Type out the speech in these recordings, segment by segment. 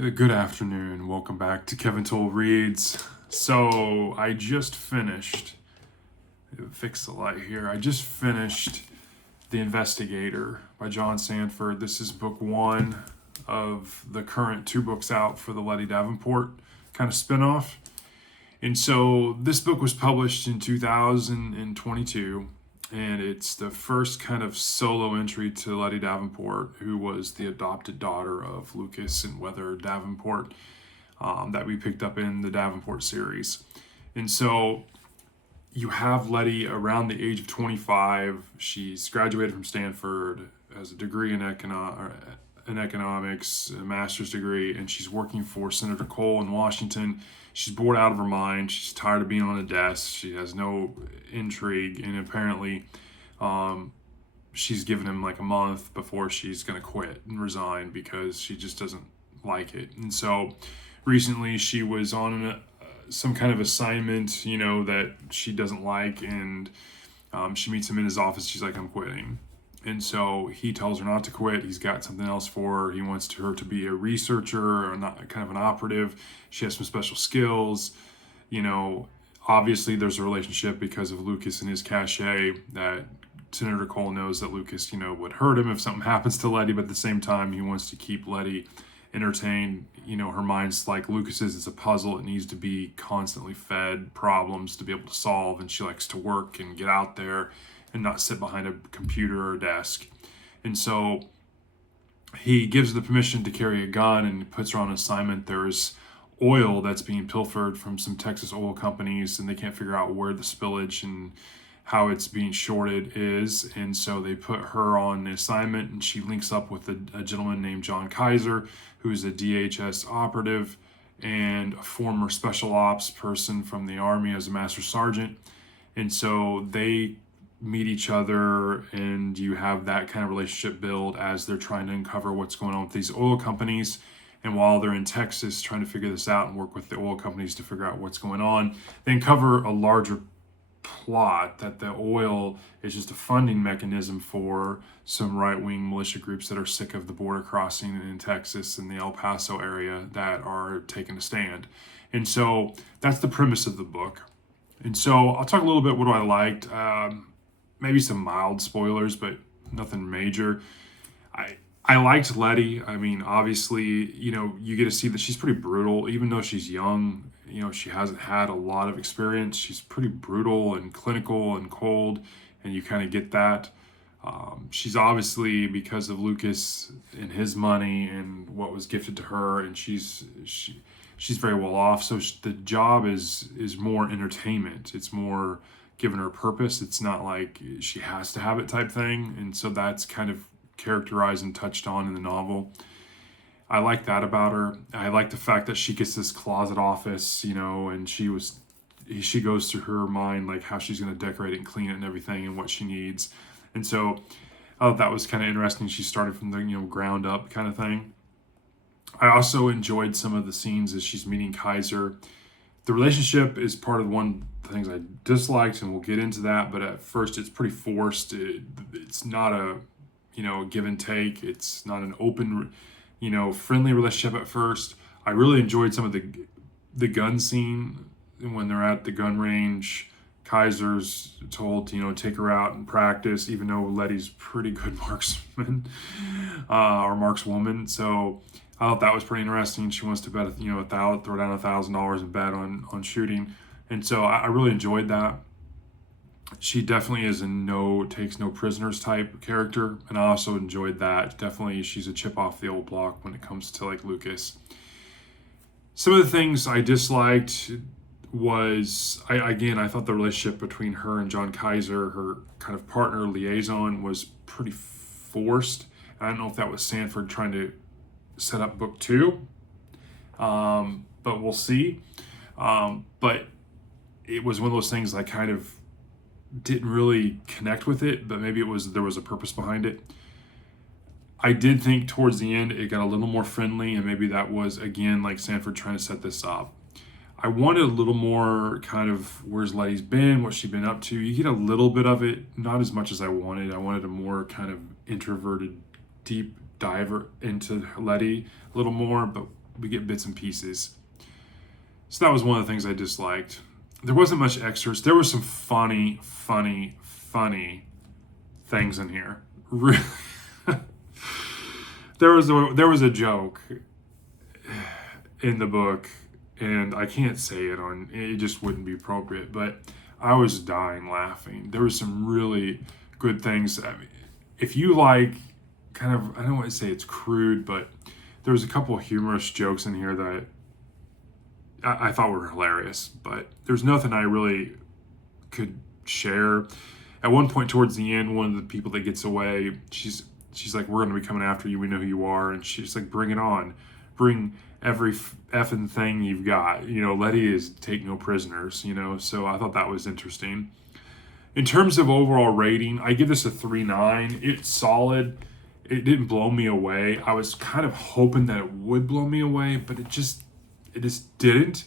Good afternoon. Welcome back to Kevin Toll Reads. So I just finished. Fix the light here. I just finished The Investigator by John Sandford. This is book one of the current two books out for the Letty Davenport kind of spinoff. And so this book was published in 2022. And it's the first kind of solo entry to Letty Davenport, who was the adopted daughter of Lucas and Weather Davenport, that we picked up in the Davenport series. And so you have Letty around the age of 25. She's graduated from Stanford, has a degree in economics, a master's degree, and she's working for Senator Cole in Washington. She's bored out of her mind. She's tired of being on a desk. She has no intrigue, and apparently she's given him like a month before she's going to quit and resign because she just doesn't like it. And so recently she was on some kind of assignment, that she doesn't like, and she meets him in his office. She's like, I'm quitting. And so he tells her not to quit. He's got something else for her. He wants her to be a researcher or not kind of an operative. She has some special skills. Obviously there's a relationship because of Lucas and his cachet that Senator Cole knows that Lucas, would hurt him if something happens to Letty, but at the same time, he wants to keep Letty entertained. Her mind's like Lucas's. It's a puzzle. It needs to be constantly fed problems to be able to solve, and she likes to work and get out there and not sit behind a computer or desk. And so he gives her the permission to carry a gun and puts her on assignment. There's oil that's being pilfered from some Texas oil companies, and they can't figure out where the spillage and how it's being shorted is. And so they put her on the assignment, and she links up with a gentleman named John Kaiser, who's a DHS operative and a former special ops person from the Army as a master sergeant. And so they meet each other, and you have that kind of relationship build as they're trying to uncover what's going on with these oil companies. And while they're in Texas trying to figure this out and work with the oil companies to figure out what's going on, they uncover a larger plot that the oil is just a funding mechanism for some right-wing militia groups that are sick of the border crossing in Texas and the El Paso area that are taking a stand. And so that's the premise of the book. And so I'll talk a little bit what I liked. Maybe some mild spoilers, but nothing major. I liked Letty. I mean, obviously, you get to see that she's pretty brutal, even though she's young. She hasn't had a lot of experience. She's pretty brutal and clinical and cold, and you kind of get that. She's obviously, because of Lucas and his money and what was gifted to her, and she's very well off. So the job is more entertainment. It's more given her purpose. It's not like she has to have it type thing. And so that's kind of characterized and touched on in the novel. I like that about her. I like the fact that she gets this closet office, and she goes through her mind like how she's going to decorate it and clean it and everything and what she needs. And so I thought that was kind of interesting. She started from the ground up kind of thing. I also enjoyed some of the scenes as she's meeting Kaiser. The relationship is part of one of the things I disliked, and we'll get into that, but at first it's pretty forced. It's not a give and take. It's not an open, friendly relationship at first. I really enjoyed some of the gun scene when they're at the gun range. Kaiser's told to take her out and practice, even though Letty's pretty good marksman or markswoman. So I thought that was pretty interesting. She wants to bet, throw down $1,000 and bet on shooting. And so I really enjoyed that. She definitely is takes no prisoners type character. And I also enjoyed that. Definitely she's a chip off the old block when it comes to like Lucas. Some of the things I disliked was, I thought the relationship between her and John Kaiser, her kind of partner liaison, was pretty forced. I don't know if that was Sandford trying to set up book two, but we'll see. But it was one of those things I kind of didn't really connect with it, but maybe there was a purpose behind it. I did think towards the end it got a little more friendly, and maybe that was again like Sandford trying to set this up. I wanted a little more kind of where's Letty's been, what's she been up to. You get a little bit of it, not as much as I wanted. I wanted a more kind of introverted, deep diver into Letty a little more, but we get bits and pieces. So that was one of the things I disliked. There wasn't much extras. There were some funny things in here. Really. There was a joke in the book, and I can't say it it just wouldn't be appropriate, but I was dying laughing. There were some really good things. I mean, if you like kind of, I don't want to say it's crude, but there was a couple of humorous jokes in here that I thought were hilarious, but there's nothing I really could share. At one point towards the end, one of the people that gets away, she's like, we're going to be coming after you. We know who you are. And she's like, bring it on. Bring every effing thing you've got. You know, Letty is take no prisoners, you know. So I thought that was interesting. In terms of overall rating, I give this a 3.9. It's solid. It didn't blow me away. I was kind of hoping that it would blow me away, but it just didn't.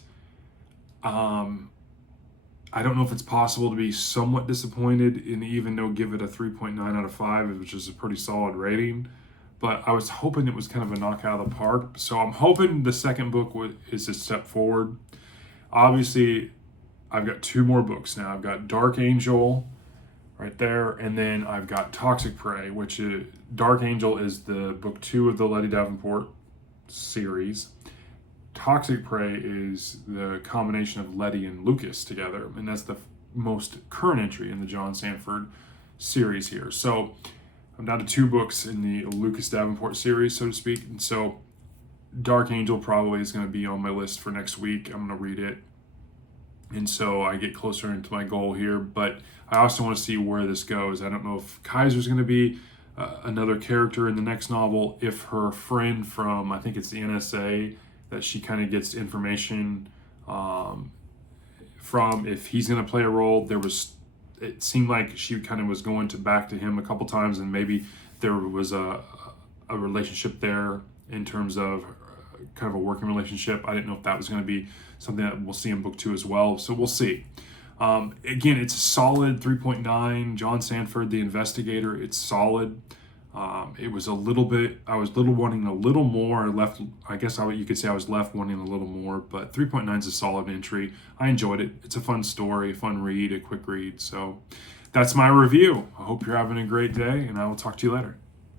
I don't know if it's possible to be somewhat disappointed and even though give it a 3.9 out of 5, which is a pretty solid rating. But I was hoping it was kind of a knockout of the park. So I'm hoping the second book is a step forward. Obviously, I've got 2 more books now. I've got Dark Angel right there, and then I've got Toxic Prey, which is, Dark Angel is the book 2 of the Letty Davenport series. Toxic Prey is the combination of Letty and Lucas together, and that's the most current entry in the John Sandford series here. So I'm down to 2 books in the Lucas Davenport series, so to speak, and so Dark Angel probably is going to be on my list for next week. I'm going to read it, and so I get closer into my goal here, but I also want to see where this goes. I don't know if Kaiser's going to be another character in the next novel, if her friend from, I think it's the NSA, that she kind of gets information from, if he's going to play a role. It seemed like she kind of was going back to him a couple times, and maybe there was a relationship there in terms of kind of a working relationship. I didn't know if that was going to be something that we'll see in book 2 as well, so we'll see. Again, it's a solid 3.9. John Sandford, The Investigator, it's solid. It was I was wanting a little more. You could say I was left wanting a little more, but 3.9 is a solid entry. I enjoyed it. It's a fun story, a fun read, a quick read. So that's my review. I hope you're having a great day, and I will talk to you later.